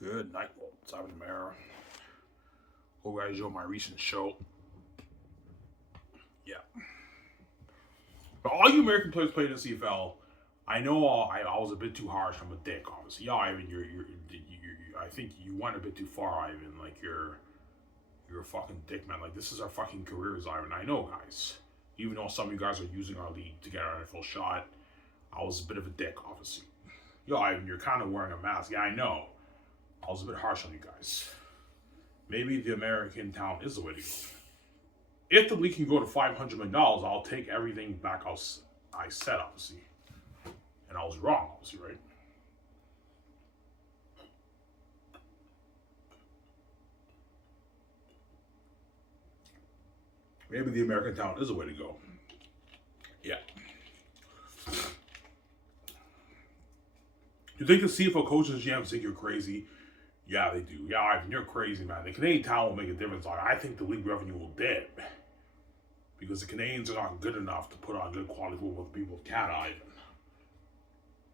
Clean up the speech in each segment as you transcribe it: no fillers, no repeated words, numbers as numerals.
Good night, what's up, Mara? Hope you guys enjoyed my recent show. Yeah. But all you American players played in the CFL. I know I was a bit too harsh. I'm a dick, obviously. Yeah, Ivan, I think you went a bit too far, Ivan. Like you're a fucking dick, man. Like this is our fucking careers, Ivan. I know, guys. Even though some of you guys are using our league to get our NFL shot, I was a bit of a dick, obviously. Yo, Ivan, you're kind of wearing a mask. Yeah, I know. I was a bit harsh on you guys. Maybe the American talent is the way to go. If the league can go to $500 million, I'll take everything back I said, obviously. And I was wrong, obviously, right? Maybe the American talent is the way to go. Yeah. You think the CFL coaches and GMs think you're crazy? Yeah, they do. Yeah, Ivan, you're crazy, man. The Canadian talent will make a difference. Like, I think the league revenue will dip because the Canadians are not good enough to put on good quality football with people of Canada, Ivan.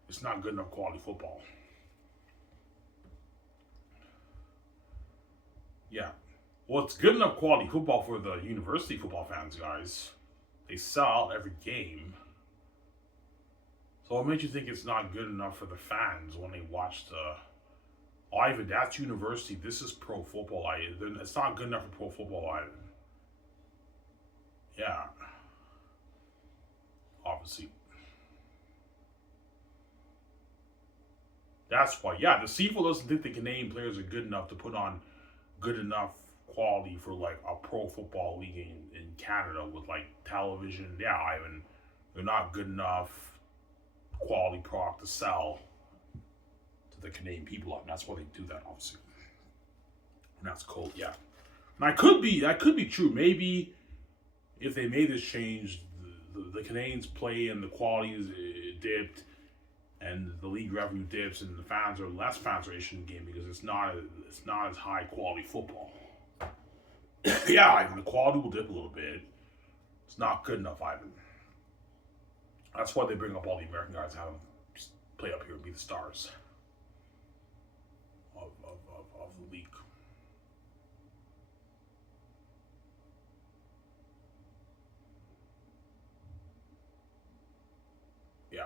It's not good enough quality football. Yeah. Well, it's good enough quality football for the university football fans, guys. They sell out every game. So what makes you think it's not good enough for the fans when they watch the... Oh, Ivan, that's university. This is pro football, Ivan. It's not good enough for pro football, Ivan. Yeah. Obviously. That's why. Yeah, the CFL doesn't think the Canadian players are good enough to put on good enough quality for like a pro football league in Canada with like television. Yeah, Ivan. They're not good enough quality product to sell to the Canadian people. And that's why they do that, obviously. And that's cool, yeah. And that could be true. Maybe if they made this change, the Canadians play and the quality is dipped, and the league revenue dips, and the fans are less fans are in the game because it's not as high quality football. Yeah, Ivan, the quality will dip a little bit. It's not good enough, Ivan. That's why they bring up all the American guys, have them play up here and be the stars of the league. Yeah.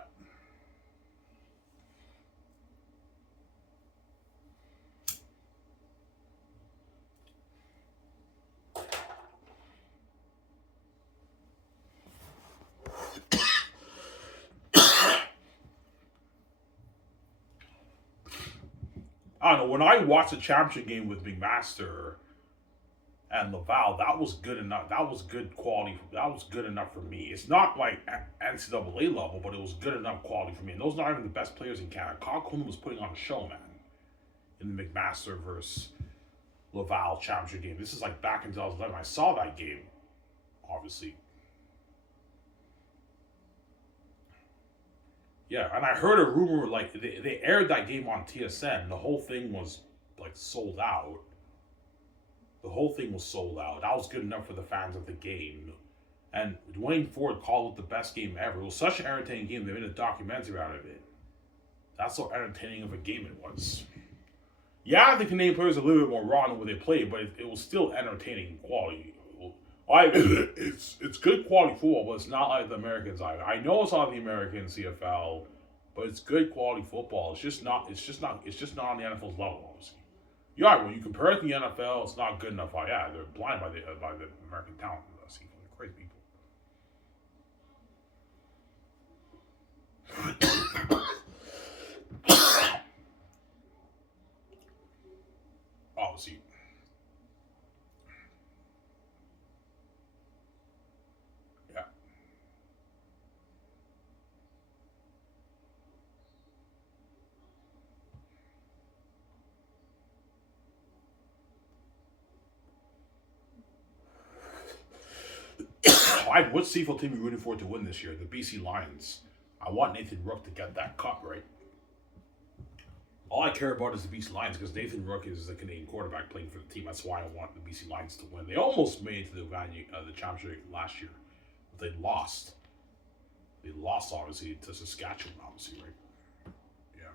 I don't know. When I watched the championship game with McMaster and Laval, that was good enough. That was good quality. That was good enough for me. It's not like NCAA level, but it was good enough quality for me. And those are not even the best players in Canada. Kyle Coleman was putting on a show, man, in the McMaster versus Laval championship game. This is like back in 2011. I saw that game, obviously. Yeah, and I heard a rumor like they aired that game on TSN. The whole thing was like sold out. The whole thing was sold out. That was good enough for the fans of the game. And Dwayne Ford called it the best game ever. It was such an entertaining game. They made a documentary out of it. That's how entertaining of a game it was. Yeah, the Canadian players are a little bit more raw in what they played, but it was still entertaining quality. It's good quality football, but it's not like the Americans either. I know it's on the American CFL, but it's good quality football. It's just not on the NFL's level, obviously. Yeah, when you compare it to the NFL, it's not good enough. Yeah, they're blind by the American talent. See, they're crazy people. Obviously. Yeah. What CFL team are you rooting for to win this year? The BC Lions. I want Nathan Rook to get that cup, right? All I care about is the BC Lions because Nathan Rook is the Canadian quarterback playing for the team. That's why I want the BC Lions to win. They almost made it to the championship last year, but they lost. They lost, obviously, to Saskatchewan, obviously, right? Yeah.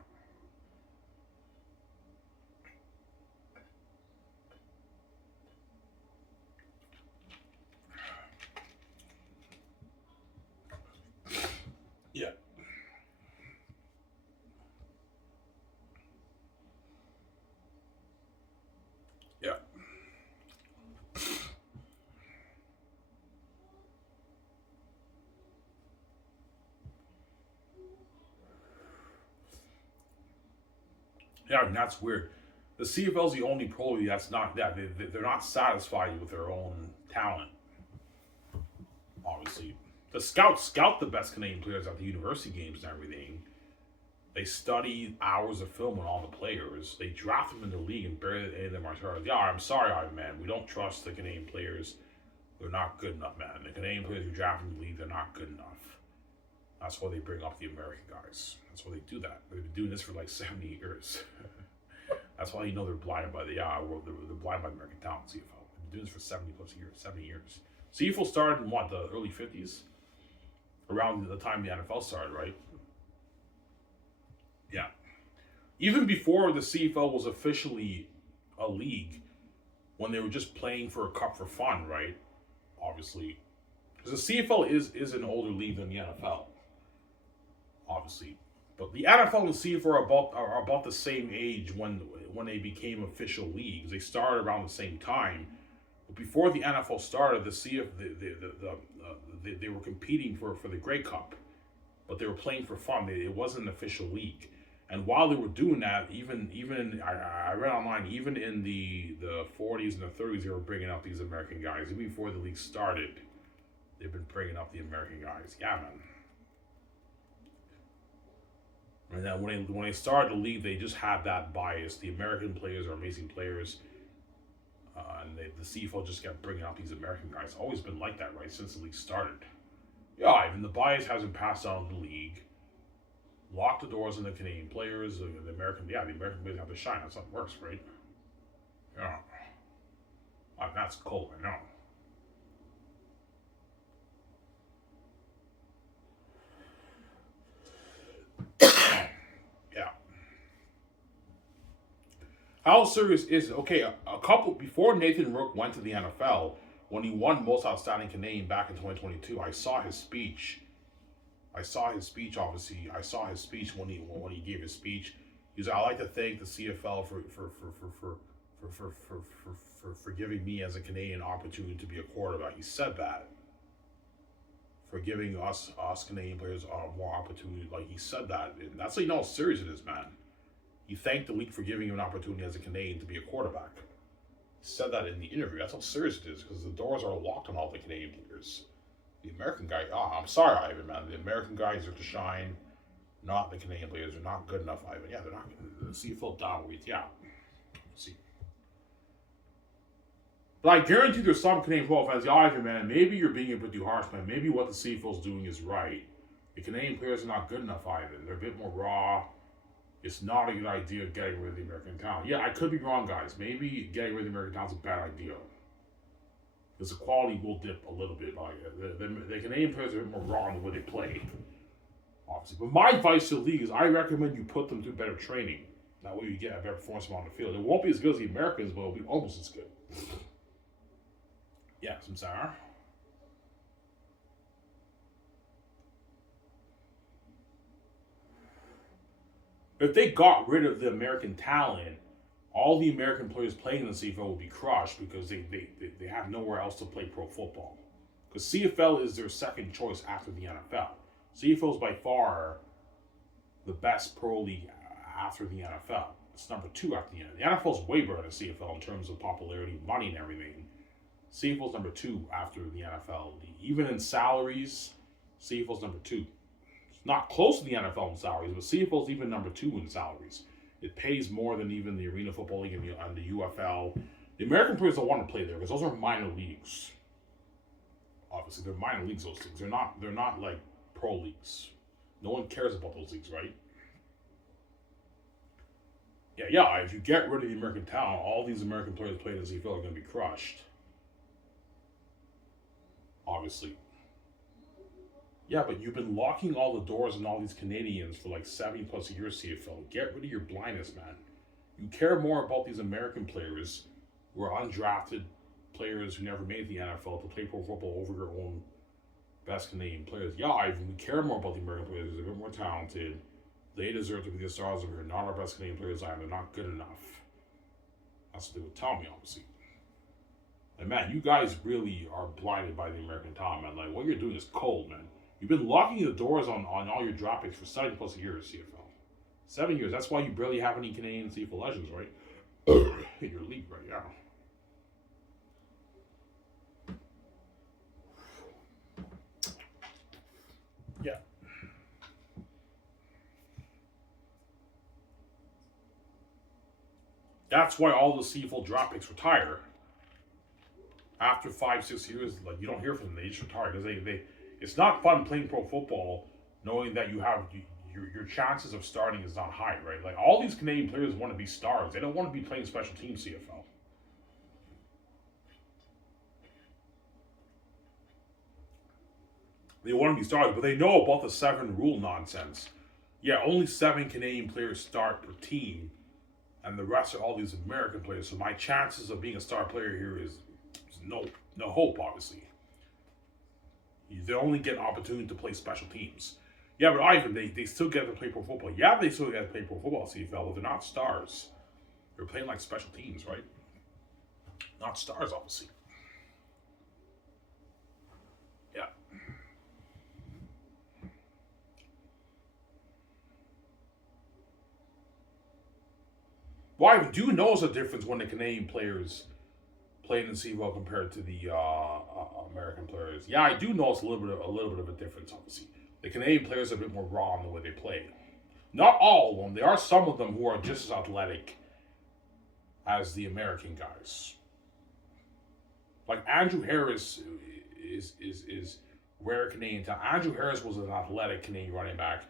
Yeah, and that's weird. The CFL is the only pro league that's not that they're not satisfied with their own talent. Obviously, the scouts scout the best Canadian players at the university games and everything. They study hours of film on all the players. They draft them in the league and barely any of them are starters. Yeah, I'm sorry, Ivan, man. We don't trust the Canadian players. They're not good enough, man. The Canadian players who draft in the league, they're not good enough. That's why they bring up the American guys. That's why they do that. They've been doing this for like 70 years. That's why you know they're blinded by they're blinded by the American talent. CFL. They've been doing this for 70 plus years, 70 years. CFL started in what, the early 50s, around the time the NFL started, right? Yeah. Even before the CFL was officially a league, when they were just playing for a cup for fun, right? Obviously, because the CFL is an older league than the NFL, obviously. But the NFL and CFL are about the same age when they became official leagues. They started around the same time. But before the NFL started, the CF they were competing for the Grey Cup, but they were playing for fun. It wasn't an official league. And while they were doing that, even I read online, even in the 40s and the 30s, they were bringing out these American guys. Even before the league started, they've been bringing out the American guys. Yeah, man. And then when they started the league, they just had that bias. The American players are amazing players, and the CFL just kept bringing out these American guys. It's always been like that, right, since the league started. Yeah, even the bias hasn't passed on to the league. Lock the doors on the Canadian players. The American players have to shine. That's how it works, right? Yeah. That's cold, I know. Yeah. How serious is it? Okay, a couple before Nathan Rook went to the NFL, when he won Most Outstanding Canadian back in 2022, I saw his speech. Obviously, I saw his speech when he gave his speech. He's like, I like to thank the CFL for giving me as a Canadian opportunity to be a quarterback. He said that for giving us Canadian players more opportunity. Like he said that, and that's how you know how serious it is, man. He thanked the league for giving him an opportunity as a Canadian to be a quarterback. He said that in the interview. That's how serious it is because the doors are locked on all the Canadian players. The American guy, I'm sorry, Ivan, man. The American guys are to shine, not the Canadian players. They're not good enough, Ivan. Yeah, they're not. The CFL downweight, yeah. See. But I guarantee there's some Canadian football fans, yeah, Ivan, man, maybe you're being a bit too harsh, man. Maybe what the CFL's doing is right. The Canadian players are not good enough, Ivan. They're a bit more raw. It's not a good idea getting rid of the American talent. Yeah, I could be wrong, guys. Maybe getting rid of the American talent is a bad idea. Because the quality will dip a little bit. Like the Canadian players are a bit more raw in the way they play, obviously. But my advice to the league is I recommend you put them through better training. That way you get a better performance on the field. It won't be as good as the Americans, but it'll be almost as good. Yeah, some sour. If they got rid of the American talent, all the American players playing in the CFL would be crushed because they have nowhere else to play pro football. Because CFL is their second choice after the NFL. CFL is by far the best pro league after the NFL. It's number 2 after the NFL. The NFL is way better than CFL in terms of popularity, money, and everything. CFL is number 2 after the NFL. Even in salaries, CFL is number 2. It's not close to the NFL in salaries, but CFL is even number 2 in salaries. It pays more than even the Arena Football League and the UFL. The American players don't want to play there because those are minor leagues. Obviously, they're minor leagues. Those things. They're not like pro leagues. No one cares about those leagues, right? Yeah. If you get rid of the American talent, all these American players playing in the CFL are going to be crushed. Obviously. Yeah, but you've been locking all the doors on all these Canadians for like 70 plus years, CFL. Get rid of your blindness, man. You care more about these American players who are undrafted players who never made the NFL to play pro football over your own best Canadian players. Yeah, Ivan, we care more about the American players. They're a bit more talented. They deserve to be the stars of here. Not our best Canadian players, Ivan. They're not good enough. That's what they would tell me, obviously. And man, you guys really are blinded by the American talent, man. Like, what you're doing is cold, man. You've been locking the doors on all your draft picks for 70 plus years, CFL. 7 years. That's why you barely have any Canadian CFL legends, right? In your league right now. Yeah. That's why all the CFL draft picks retire after 5, 6 years. Like you don't hear from them; they just retire because they. It's not fun playing pro football, knowing that your chances of starting is not high, right? Like all these Canadian players want to be stars; they don't want to be playing special team CFL. They want to be stars, but they know about the 7 rule nonsense. Yeah, only 7 Canadian players start per team, and the rest are all these American players. So my chances of being a star player here is no hope, obviously. They only get an opportunity to play special teams. Yeah, but Ivan, they still get to play pro football. Yeah, they still get to play pro football CFL, but they're not stars. They're playing like special teams, right? Not stars, obviously. Yeah. Well, Ivan, do you notice a difference when the Canadian players play in the CFL compared to the American players? Yeah, I do notice a little bit of a difference, obviously. The Canadian players are a bit more raw in the way they play. Not all of them. There are some of them who are just as athletic as the American guys. Like Andrew Harris is rare Canadian talent. Andrew Harris was an athletic Canadian running back.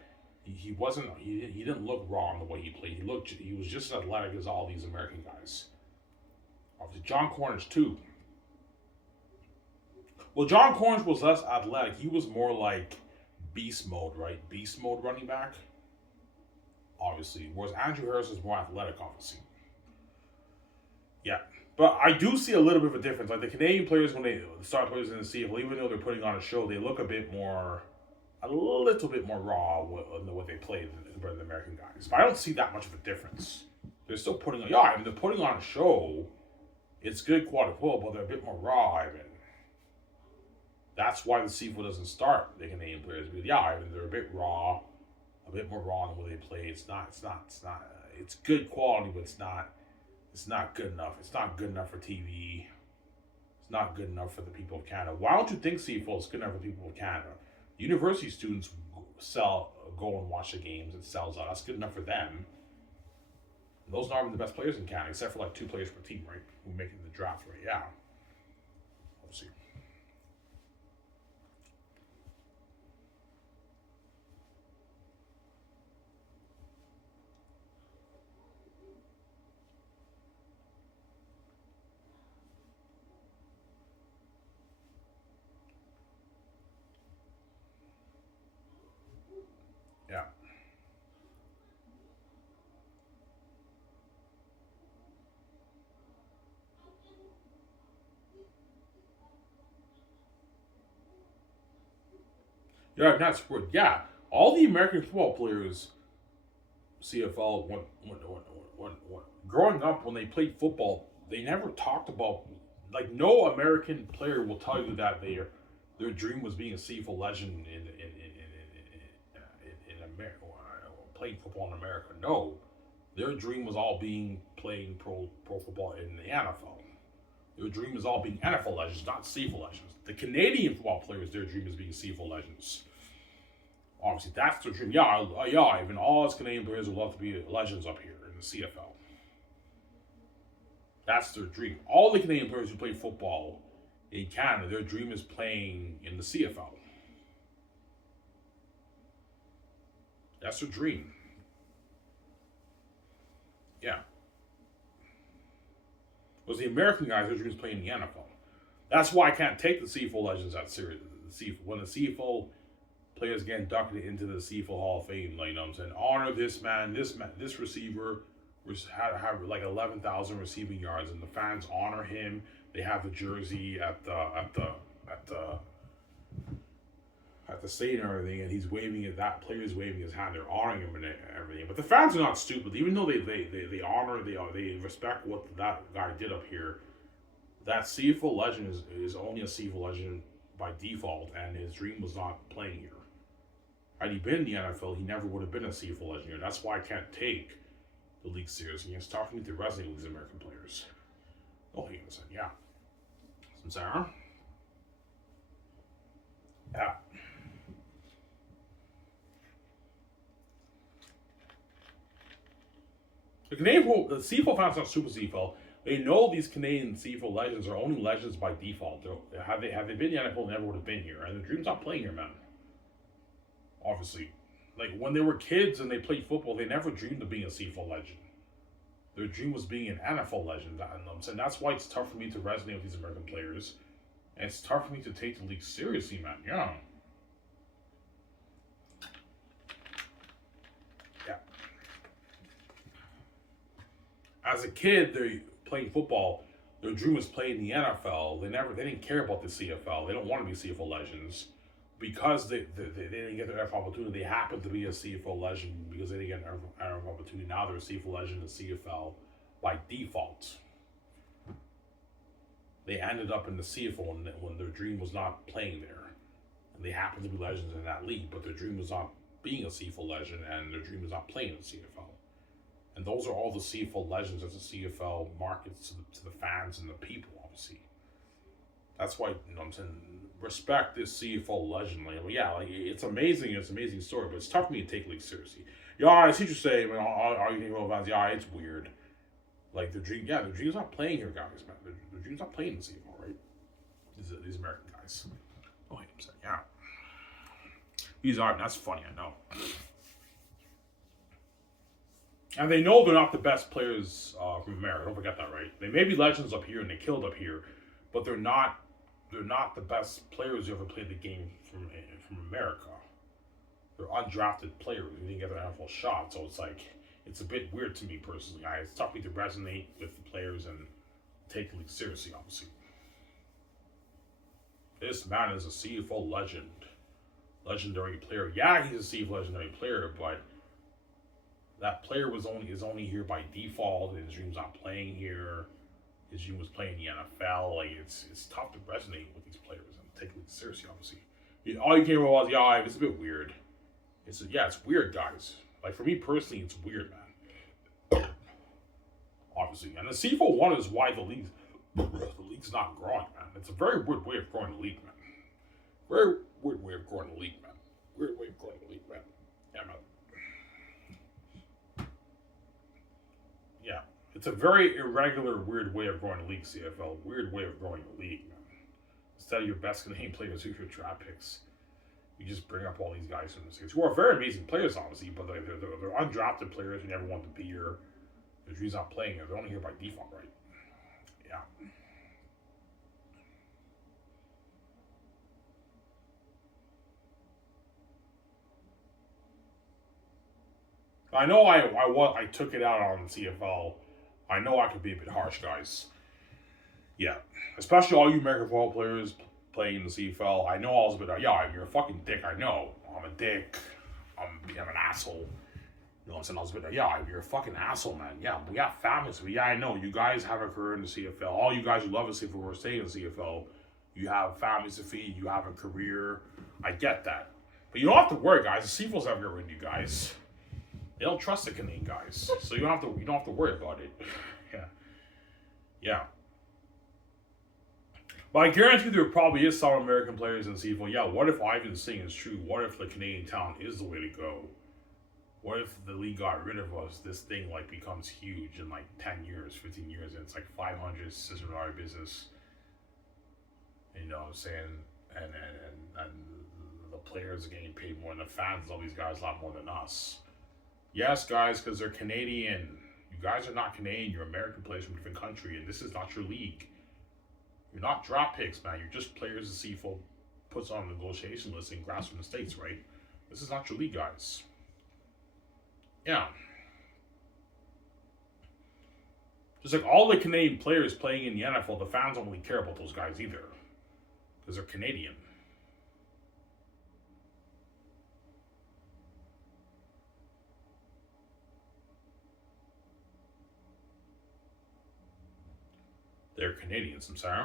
He wasn't he didn't look raw in the way he played. He was just as athletic as all these American guys. Obviously, John Cornish too. Well, John Cornish was less athletic. He was more like beast mode, right? Beast mode running back, obviously. Whereas Andrew Harris is more athletic, obviously. Yeah. But I do see a little bit of a difference. Like the Canadian players, when they start players in the CFL, even though they're putting on a show, they look a little bit more raw in the way they play than the American guys. But I don't see that much of a difference. They're still putting on, yeah, I mean, they're putting on a show. It's good quality football, but they're a bit more raw, I mean. That's why the CFL doesn't start the Canadian players. Because, yeah, I mean, they're a bit more raw in the way they play. It's good quality, but it's not good enough. It's not good enough for TV. It's not good enough for the people of Canada. Why don't you think CFL is good enough for the people of Canada? University students go and watch the games. It sells out. That's good enough for them. And those aren't even the best players in Canada, except for like 2 players per team, right? Who make it in the draft, right? Yeah. Obviously. Yeah. Yeah, not sport. Yeah. All the American football players, CFL, growing up, when they played football, they never talked about, like, no American player will tell you that their dream was being a CFL legend in America, playing football in America. No, their dream was all being playing pro football in the NFL. Their dream is all being NFL legends, not CFL legends. The Canadian football players, their dream is being CFL legends. Obviously, that's their dream. Yeah, even all us Canadian players would love to be legends up here in the CFL. That's their dream. All the Canadian players who play football in Canada, their dream is playing in the CFL. That's their dream. Yeah. Whereas the American guys, their dream is playing in the NFL. That's why I can't take the CFL legends that serious. When the CFL players get inducted into the CFL Hall of Fame, like, you know what I'm saying? Honor this man, this receiver have like 11,000 receiving yards, and the fans honor him. They have the jersey at the stadium and everything, and he's waving it. That player's waving his hand. They're honoring him and everything. But the fans are not stupid. Even though they honor, they respect what that guy did up here. That CFL legend is only a CFL legend by default, and his dream was not playing here. Had he been in the NFL, he never would have been a CFL legend here. That's why I can't take the league seriously. He's talking to resonate with these American players. Oh, he was, yeah. Sarah? Yeah. The the CFL fans not super CFL. They know these Canadian CFL legends are only legends by default. Have they been in the NFL? Never would have been here. And the dream's not playing here, man. Obviously, like when they were kids and they played football, they never dreamed of being a CFL legend. Their dream was being an NFL legend, and that's why it's tough for me to resonate with these American players, and it's tough for me to take the league seriously, man. Yeah. Yeah. As a kid, they're playing football. Their dream was playing in the NFL. They didn't care about the CFL. They don't want to be CFL legends because they didn't get their NFL opportunity. They happened to be a CFL legend because they didn't get an NFL opportunity. Now they're a CFL legend in CFL by default. They ended up in the CFL when their dream was not playing there. And they happened to be legends in that league, but their dream was not being a CFL legend, and their dream was not playing in the CFL. And those are all the CFL legends that the CFL markets to the fans and the people, obviously. That's why, I'm saying, respect this CFL legend. It's amazing. It's an amazing story, but it's tough for me to take league seriously. Yeah, I see what you're saying, man. All you think about fans, it's weird. Like, their dream's not playing here, guys, man. Their dream's not playing in the CFL, right? These American guys. Oh, I'm saying, yeah. These aren't, that's funny, I know. And they know they're not the best players from America. Don't forget that, right? They may be legends up here and they killed up here, but they're not the best players who ever played the game from America. They're undrafted players who didn't get an NFL shot. So it's a bit weird to me personally. It's tough for me to resonate with the players and take the league seriously, obviously. This man is a CFL legend. Legendary player. Yeah, he's a CFL legendary player, but that player is only here by default. His dream's not playing here. His dream was playing in the NFL. It's tough to resonate with these players and take it seriously. Obviously, all you came up was it's a bit weird. It's weird, guys. Like for me personally, it's weird, man. Obviously, and the CFL one is why the league's not growing, man. It's a very weird way of growing the league, man. Very weird way of growing the league, man. Weird way of growing the league, man. Yeah, man. Yeah, it's a very irregular, weird way of growing the league, CFL. Weird way of growing the league, man. Instead of your best Canadian players who your draft picks, you just bring up all these guys from the States who are very amazing players, obviously, but they're undrafted players who never want to be here. Their dream's not playing here. They're only here by default, right? Yeah. I know I took it out on CFL. I know I could be a bit harsh, guys. Yeah, especially all you American football players playing in the CFL. I know I was a bit. You're a fucking dick. I know. I'm a dick. I'm an asshole. You know what I'm saying? I was a bit. You're a fucking asshole, man. Yeah, we got families. But I know you guys have a career in the CFL. All you guys who love the CFL are staying in the CFL. You have families to feed. You have a career. I get that, but you don't have to worry, guys. The CFL's never ruined you guys. They don't trust the Canadian guys, so you don't have to worry about it. Yeah. But I guarantee there probably is some American players in CFL. Yeah, what if Ivan's saying is true? What if the Canadian talent is the way to go? What if the league got rid of us? This thing becomes huge in 10 years, 15 years, and it's 500 $600 business. You know what I'm saying? And the players are getting paid more than the fans. All these guys a lot more than us. Yes, guys, because they're Canadian. You guys are not Canadian. You're American players from a different country, and this is not your league. You're not draft picks, man. You're just players the CFL puts on a negotiation list and grabs from the States, right? This is not your league, guys. Yeah. Just all the Canadian players playing in the NFL, the fans don't really care about those guys either. Because they're Canadian. They're Canadians, I'm sorry.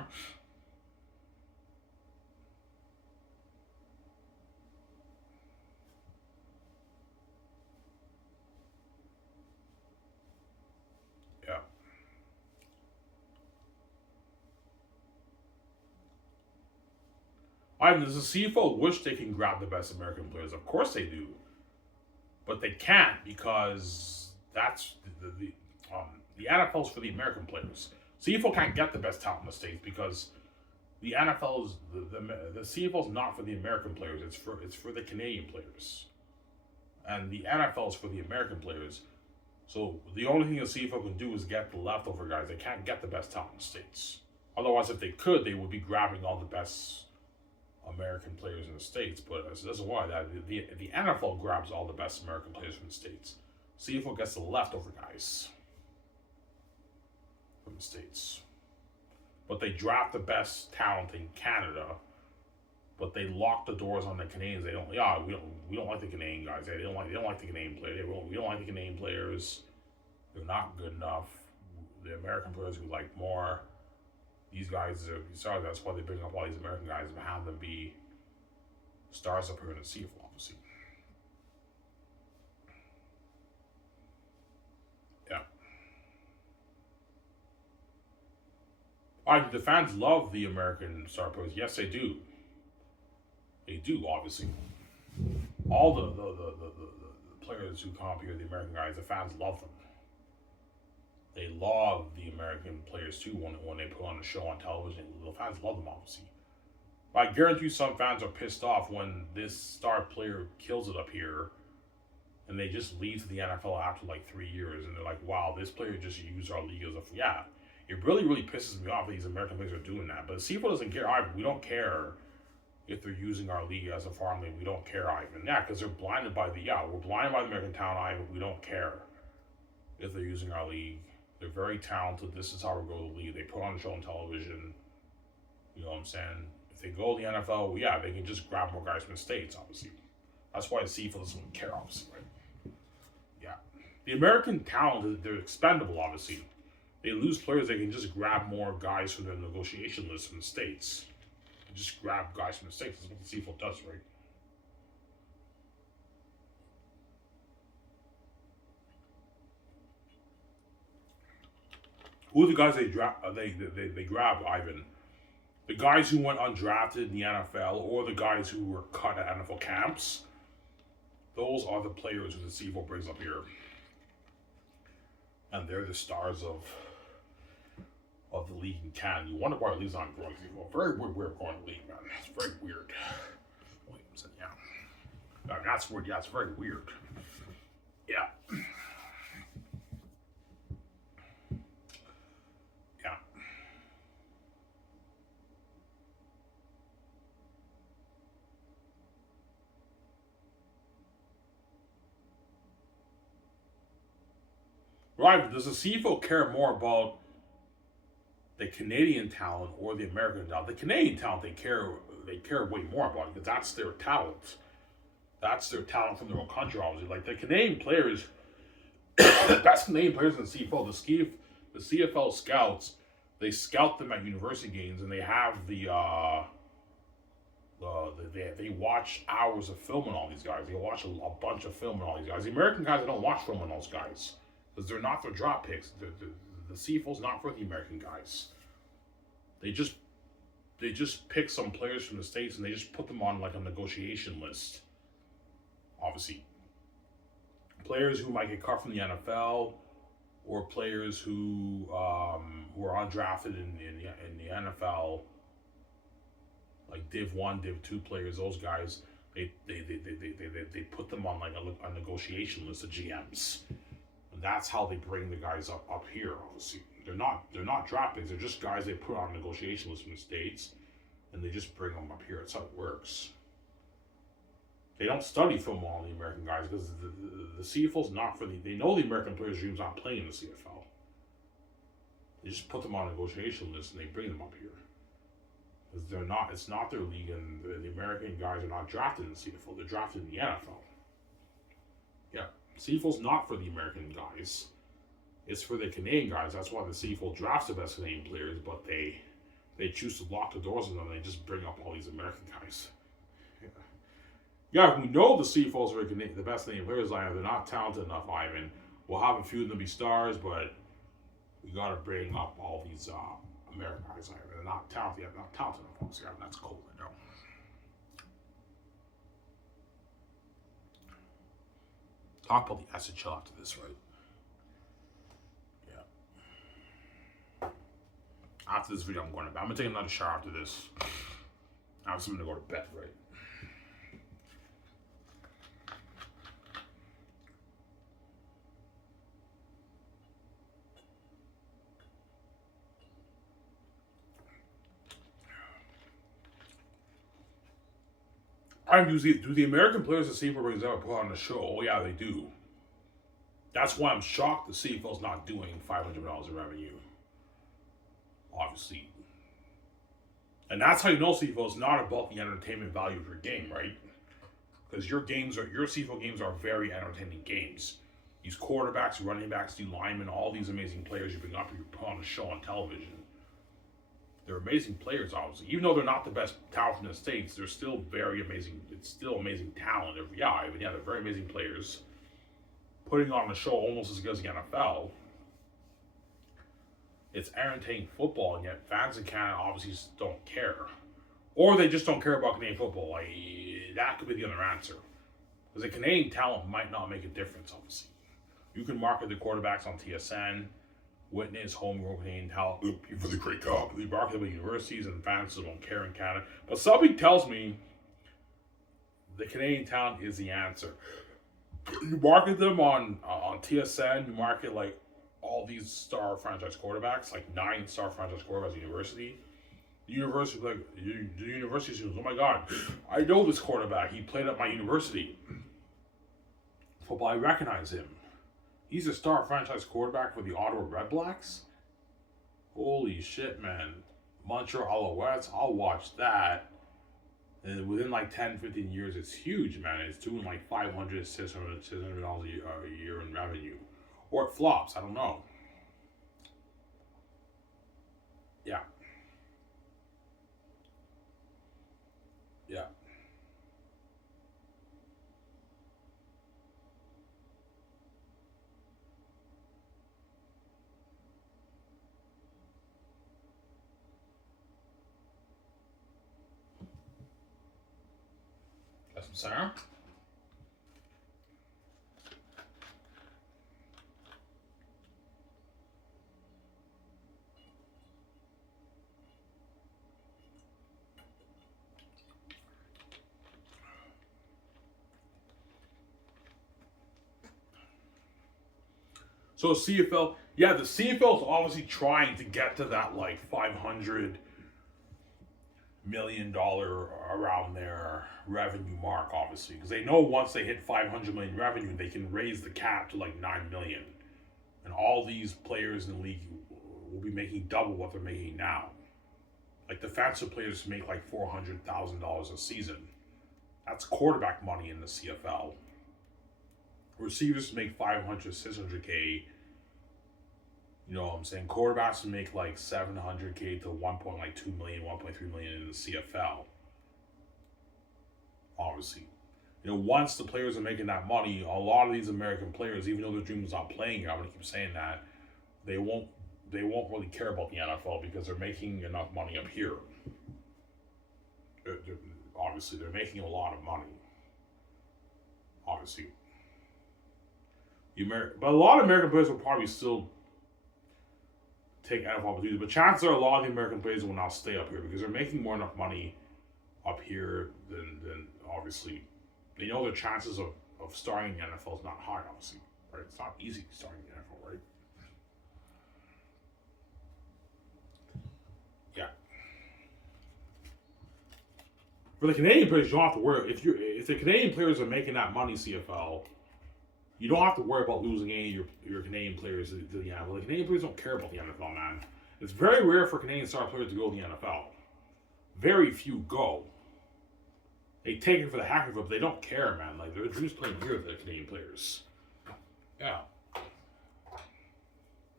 Does the CFL wish they can grab the best American players? Of course they do, but they can't because that's the NFL's for the American players. CFL can't get the best talent in the states because the NFL is the CFL is not for the American players. It's for the Canadian players, and the NFL is for the American players. So the only thing the CFL can do is get the leftover guys. They can't get the best talent in the states. Otherwise, if they could, they would be grabbing all the best American players in the states. But that's why that the NFL grabs all the best American players from the states. CFL gets the leftover guys from the states. But they draft the best talent in Canada. But they lock the doors on the Canadians. They don't. Yeah, we don't like the Canadian guys. They don't like the Canadian players. We don't like the Canadian players. They're not good enough. The American players we like more. These guys are sorry. That's why they bring up all these American guys and have them be stars up here in the CFL, obviously. Yeah. The fans love the American star players. Yes, they do. They do, obviously. All the players who come up here, the American guys, the fans love them. They love the American players too when they put on a show on television. The fans love them, obviously. But I guarantee you some fans are pissed off when this star player kills it up here and they just leave to the NFL after like 3 years and they're like, wow, this player just used our league as a... Yeah, it really, really pisses me off that these American players are doing that. But the CFL doesn't care. We don't care if they're using our league as a farm league. We don't care, Ivan. Yeah, because they're blinded by we're blinded by the American talent, Ivan. We don't care if they're using our league. They're very talented. This is how we go to the league. They put on a show on television. You know what I'm saying? If they go to the NFL, yeah, they can just grab more guys from the States, obviously. That's why the CFL doesn't care, obviously, right? Yeah. The American talent, they're expendable, obviously. They lose players, they can just grab more guys from their negotiation list from the States. Just grab guys from the States. That's what the CFL does, right? Who are the guys they grab, Ivan? The guys who went undrafted in the NFL or the guys who were cut at NFL camps. Those are the players who the CFL brings up here. And they're the stars of the league in Canada. You wonder why the league's not growing. Very weird way of growing the league, man. It's very weird. Williamson, yeah. That's weird. Yeah, it's very weird. Yeah. Yeah. Right, does the CFL care more about the Canadian talent or the American talent? The Canadian talent they care way more about because that's their talent. That's their talent from their own country, obviously. Like the Canadian players, the best Canadian players in the CFL, the CFL scouts, they scout them at university games and they have they watch hours of film on all these guys. They watch a bunch of film on all these guys. The American guys, they don't watch film on those guys because they're not their drop picks. The CFL's not for the American guys. They just pick some players from the States and they just put them on like a negotiation list. Obviously, players who might get cut from the NFL or players who are undrafted in the NFL, like Div 1, Div 2 players, those guys, they put them on like a negotiation list of GMs. And that's how they bring the guys up here, obviously. They're not draft picks, they're just guys they put on a negotiation list from the States and they just bring them up here. That's how it works. They don't study film on the American guys because the CFL's not for they know the American players' dreams not playing in the CFL. They just put them on a negotiation list and they bring them up here. Because it's not their league and the American guys are not drafted in the CFL, they're drafted in the NFL. Yeah. CFL's not for the American guys. It's for the Canadian guys. That's why the CFL drafts the best Canadian players, but they choose to lock the doors on them and they just bring up all these American guys. Yeah, we know the CFL's are the best Canadian players, Ivan. They're not talented enough, Ivan. We'll have a few of them be stars, but we got to bring up all these American guys, Ivan. They're not talented enough, obviously, Ivan. That's cold, I know. Talk about the SHL after this, right? Yeah. After this video, I'm going to bed. I'm going to take another shower after this. I'm going to go to bed, right? Do the American players the CFL brings ever put on the show? Oh yeah, they do. That's why I'm shocked the CFL's not doing $500 in revenue. Obviously. And that's how you know CFL is not about the entertainment value of your game, right? Because your CFL games are very entertaining games. These quarterbacks, running backs, D linemen, all these amazing players you bring up, you put on a show on television. They're amazing players, obviously. Even though they're not the best talent in the States, they're still very amazing. It's still amazing talent. They're very amazing players. Putting on a show almost as good as the NFL. It's entertaining football, and yet fans in Canada obviously don't care. Or they just don't care about Canadian football. Like, that could be the other answer. Because the Canadian talent might not make a difference, obviously. You can market the quarterbacks on TSN, witness homegrown Canadian talent for the great cup. They market them at universities, and fans still don't care in Canada. But something tells me the Canadian talent is the answer. You market them on TSN, you market like all these star franchise quarterbacks, like 9-star franchise quarterbacks at university. The university says, oh my God, I know this quarterback. He played at my university. Football, I recognize him. He's a star franchise quarterback for the Ottawa Redblacks. Holy shit, man. Montreal Alouettes, I'll watch that. And within like 10, 15 years, it's huge, man. It's doing like $500, $600 a year in revenue. Or it flops, I don't know. Yeah. Yeah. That's some Sarah. So CFL, yeah, the CFL is obviously trying to get to that like $500 million around their revenue mark, obviously, because they know once they hit 500 million revenue, they can raise the cap to like 9 million, and all these players in the league will be making double what they're making now. Like defensive players make like $400,000 a season. That's quarterback money in the CFL. Receivers make 500, 600K. You know what I'm saying? Quarterbacks make like 700K to 1.2 million, 1.3 million in the CFL. Obviously. You know, once the players are making that money, a lot of these American players, even though their dream is not playing here, I'm gonna keep saying that, they won't really care about the NFL because they're making enough money up here. Obviously, they're making a lot of money. Obviously. But a lot of American players will probably still take NFL opportunities. But chances are a lot of the American players will not stay up here because they're making more enough money up here than obviously. They know their chances of starting the NFL is not high, obviously. Right? It's not easy starting the NFL, right? Yeah. For the Canadian players, you don't have to worry. If the Canadian players are making that money, CFL, you don't have to worry about losing any of your Canadian players to the NFL. The Canadian players don't care about the NFL, man. It's very rare for Canadian star players to go to the NFL. Very few go. They take it for the heck of it, but they don't care, man. Like, their dreams playing here, the Canadian players. Yeah.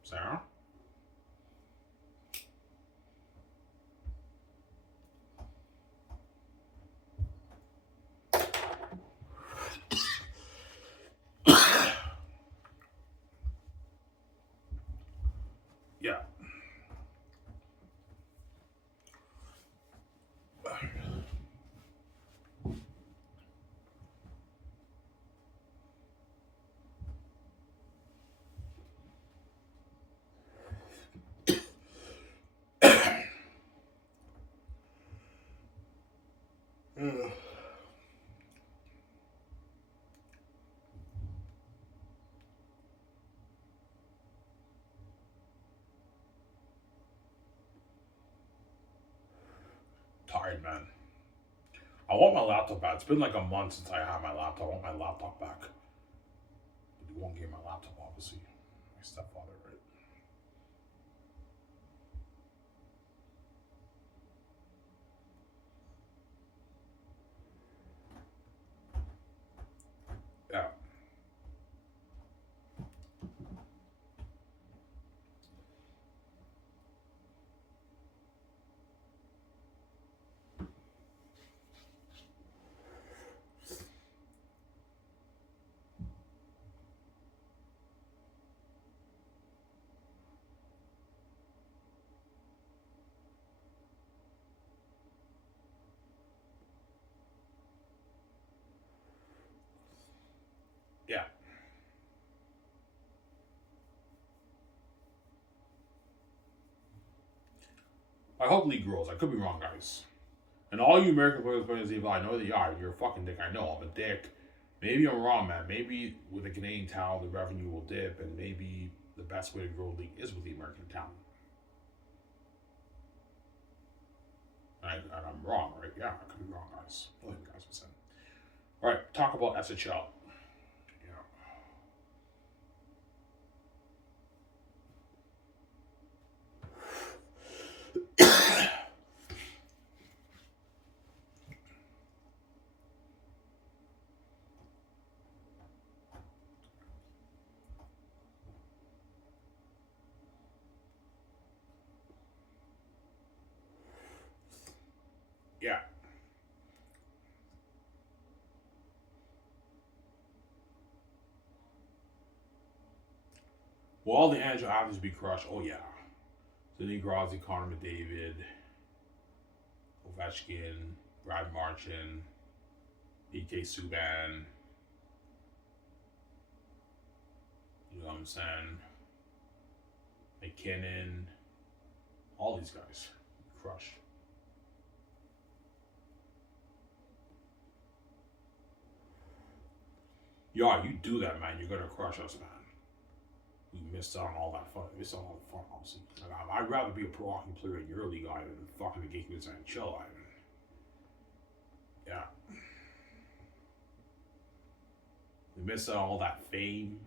Sarah? Yeah. Alright, man. I want my laptop back. It's been like a month since I had my laptop. I want my laptop back. But you won't give my laptop, obviously. My stepfather, right? Yeah. Yeah. I hope league grows. I could be wrong, guys. And all you American players playing this evil, I know that you are. You're a fucking dick. I know I'm a dick. Maybe I'm wrong, man. Maybe with the Canadian talent, the revenue will dip, and maybe the best way to grow the league is with the American talent. And I'm wrong, right? Yeah, I could be wrong, guys. I think you guys are saying. All right, talk about SHL. Yeah. Will all the NHL athletes be crushed? Oh, yeah. Sidney Crosby, Connor McDavid, Ovechkin, Brad Marchand, PK Subban. You know what I'm saying? McKinnon. All these guys. Crushed. Yeah, you do that, man. You're going to crush us, man. We missed out on all that fun. We missed out on all the fun, obviously. Like, I'd rather be a pro hockey player in your league guy than fucking the Gatekeepers and chill guy. Yeah. We missed out on all that fame,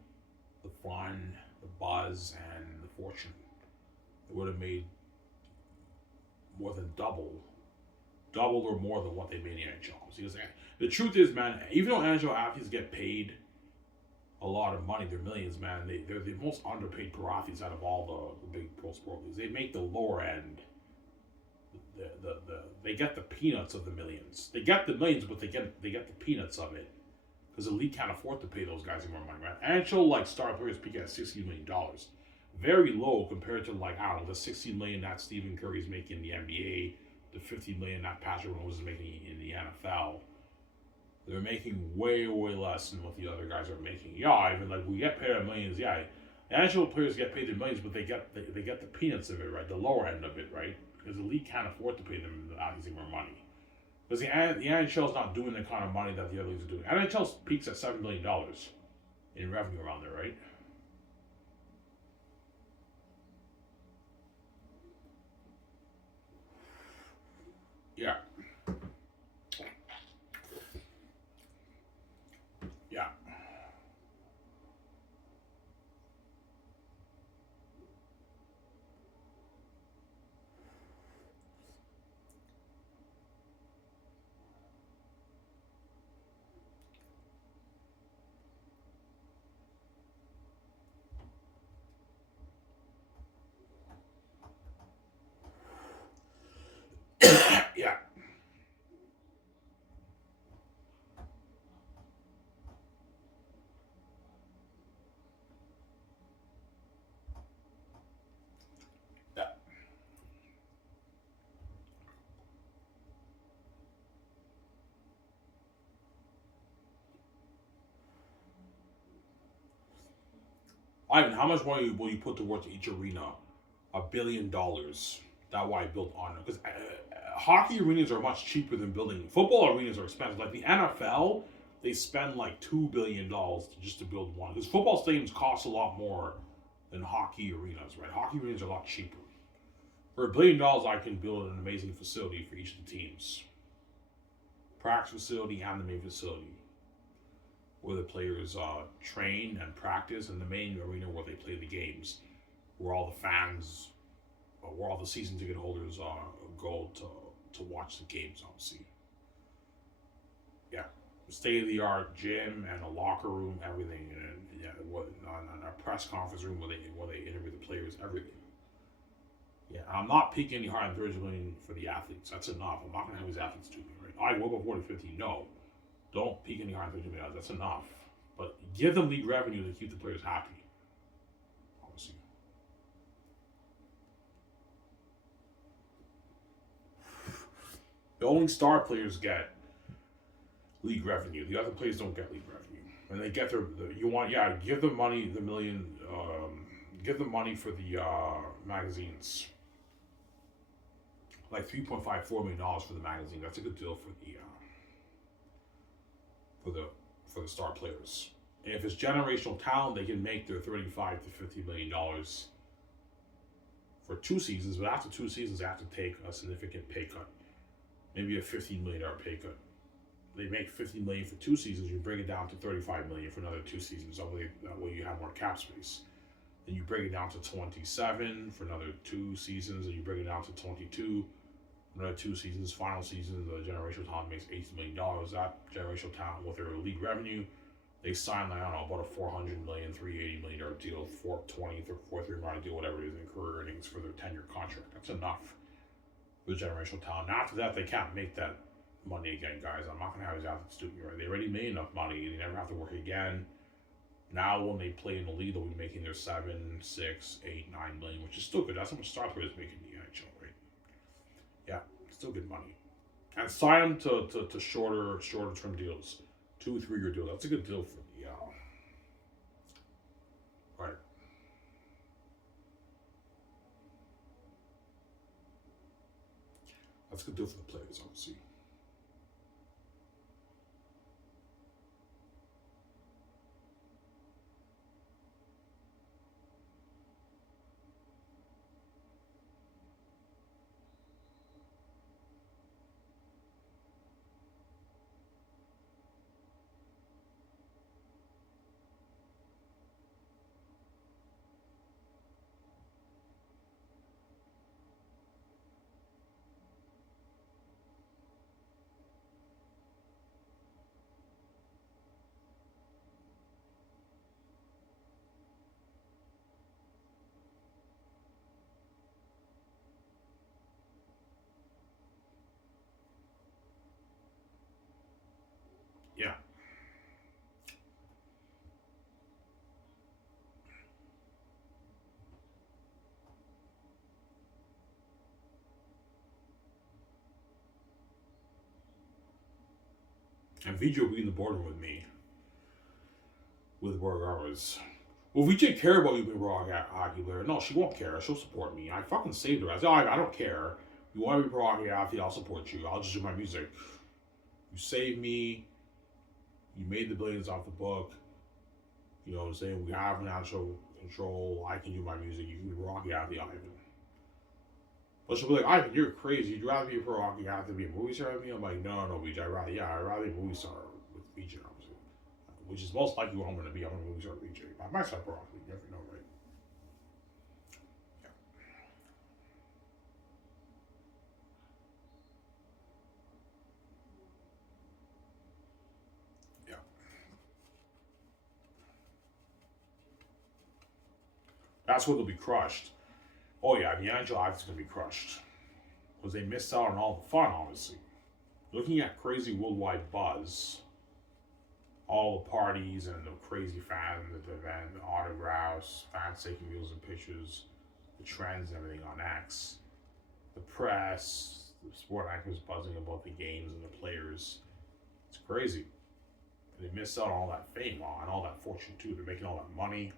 the fun, the buzz, and the fortune. It would have made more than double or more than what they made in the NHL. Because the truth is, man, even though NHL athletes get paid a lot of money, they're millions, man. They're the most underpaid pro athletes out of all the big pro sport leagues. They make the lower end. They get the peanuts of the millions. They get the millions, but they get the peanuts of it because the league can't afford to pay those guys any more money, right? NHL like star players peak at $16 million, very low compared to like I don't know the $16 million that Stephen Curry's making in the NBA, the $50 million that Patrick Mahomes is making in the NFL. They're making way less than what the other guys are making. Yeah, even like we get paid our millions. Yeah, NHL players get paid their millions, but they get the peanuts of it, right? The lower end of it, right? Because the league can't afford to pay them any more money. Because the NHL is not doing the kind of money that the other leagues are doing. NHL peaks at $7 million in revenue around there, right? Yeah. Yeah. Yeah. Yeah. Ivan, how much money will you put towards each arena? $1 billion. That's why I built on it. Because hockey arenas are much cheaper than building. Football arenas are expensive. Like the NFL, they spend like $2 billion just to build one. Because football stadiums cost a lot more than hockey arenas, right? Hockey arenas are a lot cheaper. For $1 billion, I can build an amazing facility for each of the teams. Practice facility and the main facility, where the players train and practice, and the main arena where they play the games, where all the fans, where all the season ticket holders go to watch the games. Obviously, yeah, state of the art gym and a locker room, everything, and yeah, on a press conference room where they interview the players, everything. Yeah, I'm not peaking any higher than 30 million for the athletes. That's enough. I'm not gonna have these athletes do me right. I will go 40-50. No, don't peak any higher than 30 million. That's enough. But give them league revenue to keep the players happy. Obviously, the only star players get league revenue. The other players don't get league revenue, and they get give them money, the million, give them money for the magazines, like $3.54 million for the magazine. That's a good deal for the star players. And if it's generational talent, they can make their $35 to $50 million for 2 seasons. But after 2 seasons, they have to take a significant pay cut, maybe a $15 million pay cut. They make $50 million for 2 seasons. You bring it down to $35 million for another 2 seasons. That way you have more cap space. Then you bring it down to 27 for another 2 seasons, and you bring it down to 22 another 2 seasons. Final season, the generational talent makes $80 million. That generational talent with their league revenue, they sign like, I don't know, about a $400 million, $380 million deal, $420, $430 million deal, whatever it is in career earnings for their 10-year contract. That's enough for the generational talent. And after that, they can't make that money again, guys. I'm not gonna have these athletes do me right. They already made enough money. They never have to work again. Now, when they play in the league, they'll be making their 7, 6, 8, 9 million, which is still good. That's how much star players make in the NHL, right? Yeah, still good money. And sign them to shorter term deals, 2, 3 year deals. That's a good deal for the right. That's a good deal for the players, obviously. Yeah. And VJ will be in the boardroom with me, with Borgaras. Will VJ care about you being pro hockey player? No, she won't care. She'll support me. I fucking saved her. I said, I don't care. You want to be pro hockey athlete? I'll support you. I'll just do my music. You saved me. You made the billions off the book. You know what I'm saying? We have financial control. I can do my music. You can be pro hockey athlete, Ivan. But she'll be like, Ivan, you're crazy. You'd rather be a pro hockey athlete than be a movie star with me? I'm like, no, VJ. I'd rather be a movie star with VJ, obviously. Which is most likely what I'm going to be. I'm a movie star with VJ. I might start pro hockey. You never know, right? Yeah. Yeah. That's where they'll be crushed. Oh, yeah, the NHL athlete's going to be crushed. Because they missed out on all the fun, obviously. Looking at crazy worldwide buzz, all the parties and the crazy fans at the event, the autographs, fans taking videos and pictures, the trends and everything on X, the press, the sport anchors buzzing about the games and the players. It's crazy. And they missed out on all that fame and all that fortune too. They're making all that money.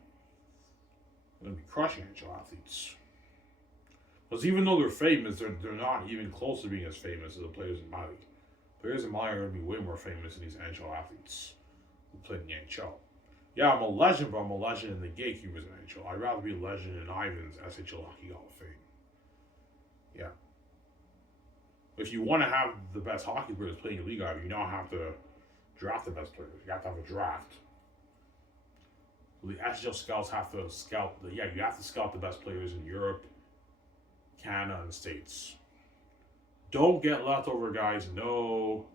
They're going to be crushing NHL athletes. Because even though they're famous, they're not even close to being as famous as the players in my league. Players in my league are going to be way more famous than these NHL athletes who play in the NHL. Yeah, I'm a legend, but I'm a legend in the gatekeepers in the NHL. I'd rather be a legend in Ivan's SHL Hockey Hall of Fame. If you want to have the best hockey players playing your league, you don't have to draft the best players. You have to have a draft. So the SHL scouts have to scout. You have to scout the best players in Europe, Canada, and the States. Don't get leftover guys. No.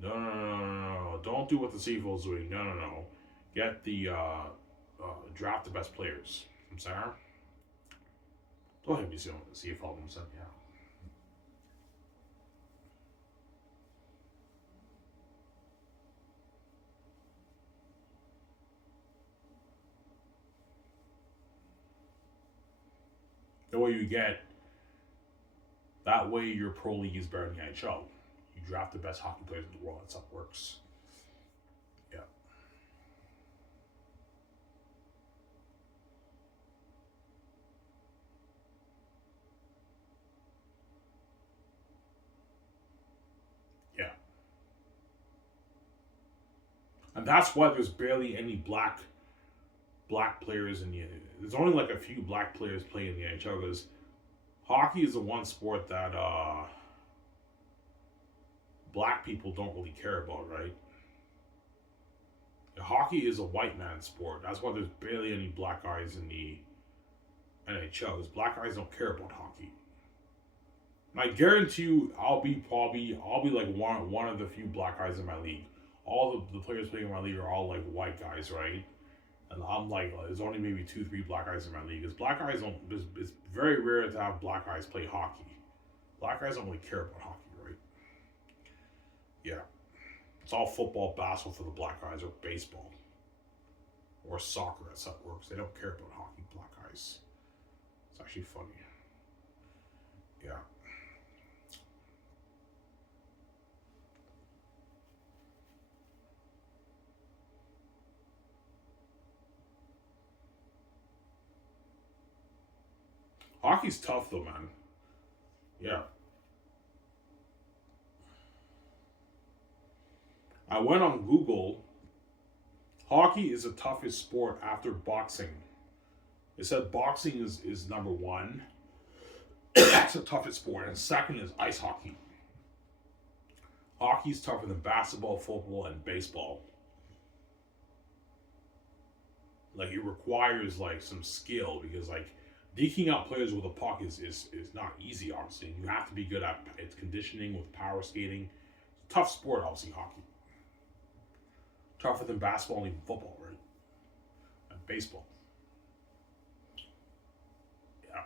Don't do what the CFL is doing. No. Get the draft the best players. I'm sorry. Don't have me saying what the CFL said. Yeah. The way you get that way, your pro league is better than the NHL. You draft the best hockey players in the world. That's how it works. Yeah. Yeah. And that's why there's barely any black players in the. There's only like a few black players playing in the NHL because hockey is the one sport that black people don't really care about, right? Hockey is a white man sport. That's why there's barely any black guys in the NHL. Because black guys don't care about hockey. And I guarantee you, I'll be like one of the few black guys in my league. All the players playing in my league are all like white guys, right? And I'm like, there's only maybe 2-3 black guys in my league. Because black guys don't. It's very rare to have black guys play hockey. Black guys don't really care about hockey, right? Yeah. It's all football, basketball for the black guys, or baseball, or soccer. That's how it works. They don't care about hockey, black guys. It's actually funny. Yeah. Hockey's tough though, man. Yeah. I went on Google. Hockey is the toughest sport after boxing. It said boxing is number one. That's the toughest sport. And second is ice hockey. Hockey's tougher than basketball, football, and baseball. Like it requires like some skill because like deking out players with a puck is not easy, obviously. You have to be good at its conditioning with power skating. Tough sport, obviously, hockey. Tougher than basketball and even football, right? And baseball. Yeah.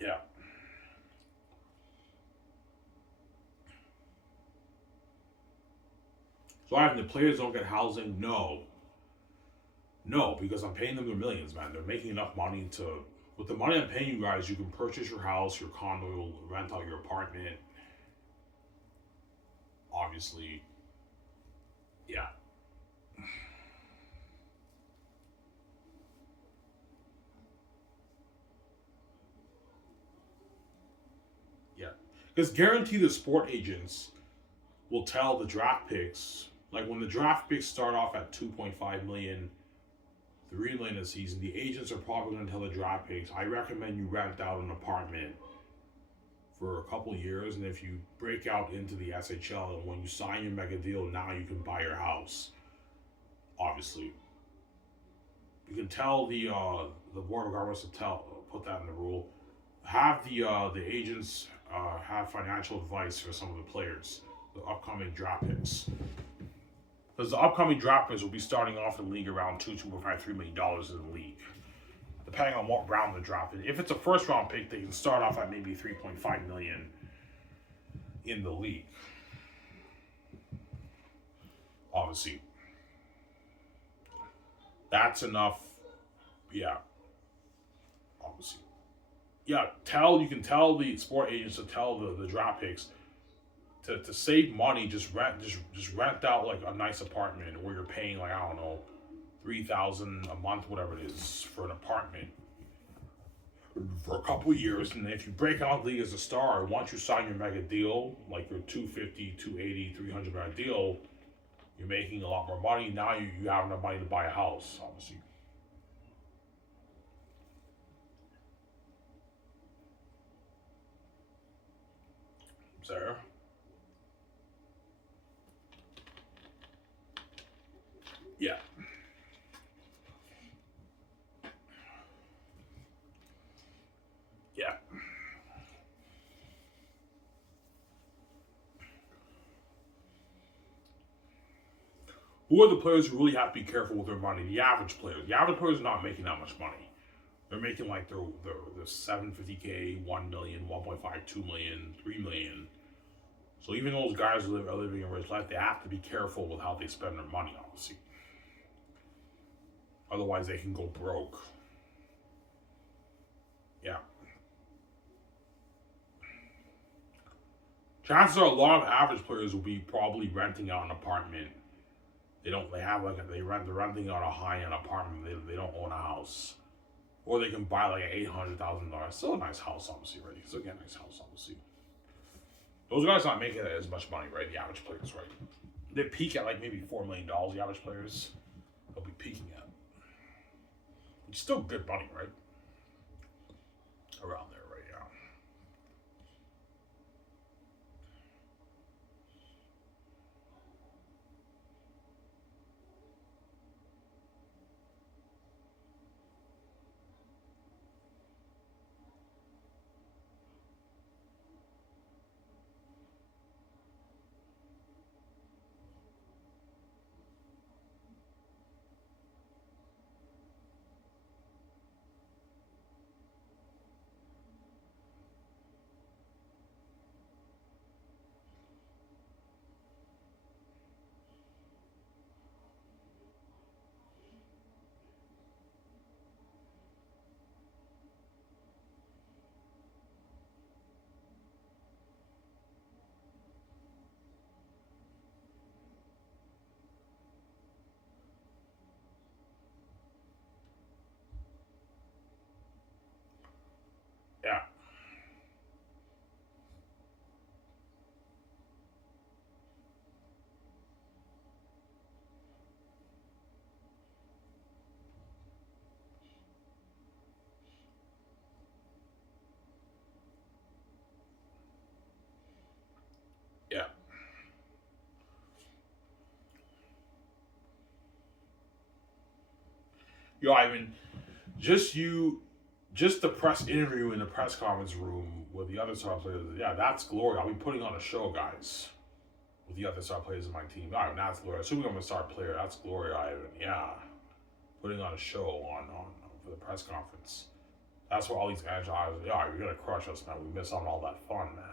Yeah. So I the players don't get housing. No, because I'm paying them their millions, man. They're making enough money to. With the money I'm paying you guys, you can purchase your house, your condo, rent out your apartment. Obviously, yeah, yeah. Because guaranteed the sport agents will tell the draft picks, like when the draft picks start off at 2.5 million, 3 million a season, the agents are probably going to tell the draft picks, I recommend you rent out an apartment for a couple years, and if you break out into the SHL and when you sign your mega deal, now you can buy your house. Obviously, you can tell the board of governors to put that in the rule. Have the agents have financial advice for some of the players, the upcoming draft picks. Because the upcoming draft picks will be starting off in the league around $2.5 $3 million in the league, depending on what round the draft is. If it's a first round pick, they can start off at maybe 3.5 million in the league. Obviously, that's enough. Yeah, obviously. Yeah, you can tell the sport agents to tell the draft picks to save money, just rent out like a nice apartment where you're paying like I don't know, 3,000 a month, whatever it is, for an apartment for a couple of years, and if you break out the league as a star, once you sign your mega deal, like your 250, 280, 300 mega deal, you're making a lot more money. Now you have enough money to buy a house, obviously. Sarah? Yeah. Yeah. Who are the players who really have to be careful with their money? The average players. The average players are not making that much money. They're making like their 750K, 1 million, 1.5, 2 million, 3 million. So even those guys who are living a rich life, they have to be careful with how they spend their money, obviously. Otherwise, they can go broke. Yeah. Chances are a lot of average players will be probably renting out an apartment. They have like they're renting out a high end apartment. They don't own a house. Or they can buy like an $800,000. Still a nice house, obviously, right? Still get a nice house, obviously. Those guys not making as much money, right? The average players, right? They peak at like maybe $4 million. The average players they'll be peaking at. It's still good money, right? Around there, right? Yeah. Yeah. Yeah. Yo, I mean, just you, just the press interview in the press conference room with the other star players. Yeah, that's glory. I'll be putting on a show, guys, with the other star players in my team. I mean, that's glory. Assuming I'm a star player, that's glory, Ivan. Yeah, putting on a show on for the press conference. That's where all these guys are. Yeah, you're gonna crush us, man. We miss out on all that fun, man,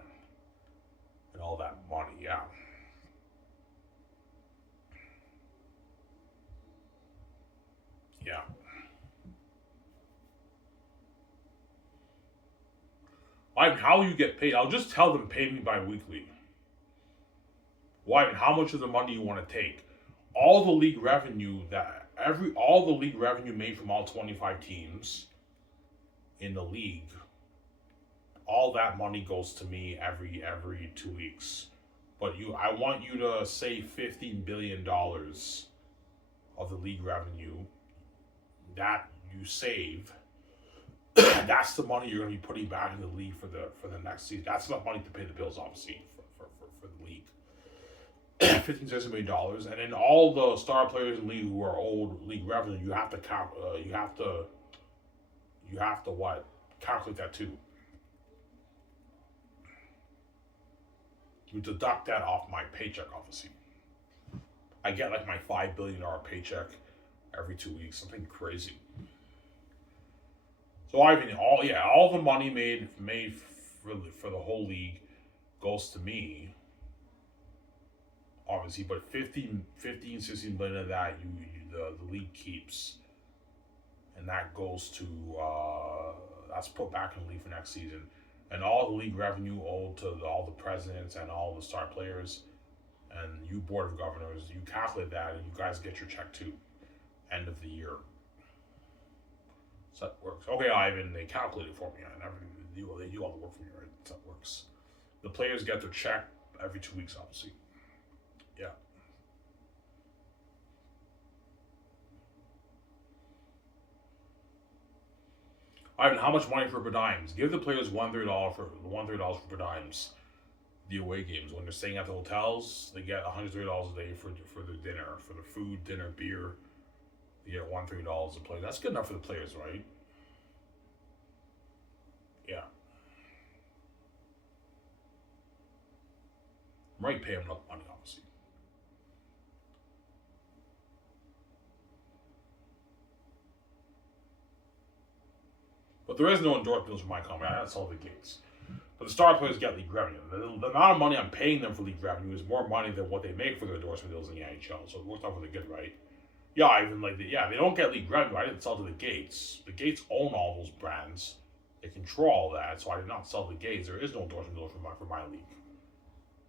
and all that money. Yeah, Yeah. How you get paid? I'll just tell them pay me bi-weekly. Why? How much of the money you want to take? All the league revenue all the league revenue made from all 25 teams in the league, all that money goes to me every 2 weeks. But I want you to save $15 billion of the league revenue that you save. That's the money you're going to be putting back in the league for the next season. That's enough money to pay the bills, obviously, for the league. $15 million, and then all the star players in the league who are old league revenue, you have to count. You have to what? Calculate that too. You deduct that off my paycheck, obviously. I get like my $5 billion paycheck every 2 weeks, something crazy. So all the money made for the whole league goes to me, obviously, but 16 billion of that the league keeps, and that goes to that's put back in the league for next season, and all the league revenue owed to all the presidents and all the star players, and you board of governors, you calculate that, and you guys get your check too, end of the year. So that works. Okay, Ivan, they calculate it for me, and they do all the work for me, right? So that works. The players get their check every 2 weeks, obviously. Yeah. Ivan, how much money for per dimes? Give the players $130 for per dimes. The away games, when they're staying at the hotels, they get $130 a day for their dinner, for the food, dinner, beer. You get $130 a play. That's good enough for the players, right? Yeah. I'm already paying enough money, obviously. But there is no endorsement deals for my company. That's all the gates. But the star players get league revenue. The amount of money I'm paying them for league revenue is more money than what they make for their endorsement deals in the NHL. So it worked out really good, right? Yeah, even they don't get league revenue. I didn't sell to the Gates. The Gates own all those brands. They control all that, so I did not sell to the Gates. There is no endorsement deal for my league.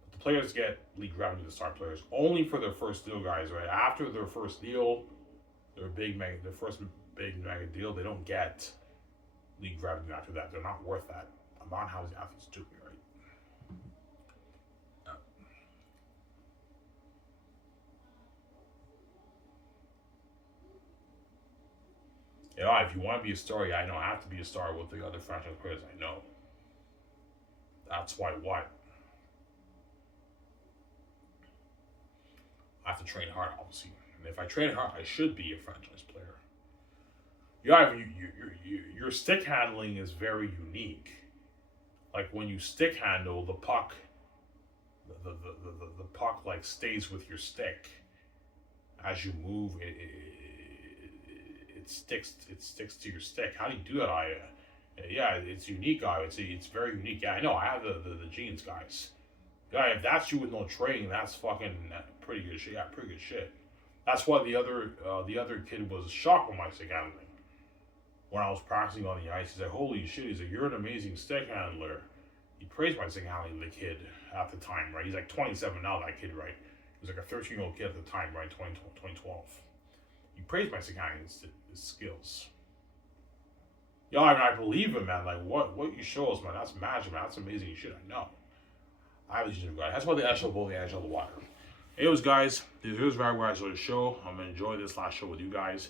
But the players get league revenue, the star players, only for their first deal, guys, right? After their first deal, their first big mega deal, they don't get league revenue after that. They're not worth that. I'm not how these athletes do me, right? If you want to be a star, I know I have to be a star with the other franchise players I know. That's why what? I have to train hard, obviously. And if I train hard, I should be a franchise player. Your stick handling is very unique. Like when you stick handle the puck, the puck like stays with your stick. As you move, it sticks to your stick. How do you do that? It's unique. I would say it's very unique. Yeah, I know. I have the genes, guys. Yeah, if that's you with no training, that's fucking pretty good shit. Yeah, pretty good shit. That's why the other kid was shocked with my stick handling. When I was practicing on the ice, he said, "Holy shit!" He said, "You're an amazing stick handler." He praised my stick handling, the kid at the time, right? He's like 27 now. That kid, right? He was like a 13-year-old kid at the time, right? 2012. He praised my stick handling his skills. Yeah, I believe him, man. Like what you show us, man. That's magic, man. That's amazing shit. I know. I was just guys. That's why the NHL bowl, the NHL water. Anyways, guys, this is where I started the show. I'm gonna enjoy this last show with you guys.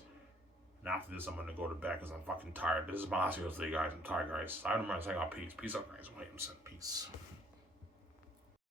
And after this, I'm gonna go to bed because I'm fucking tired. This is my last video today, guys. I'm tired, guys. I don't mind saying peace. Peace out, guys. Williamson. Peace.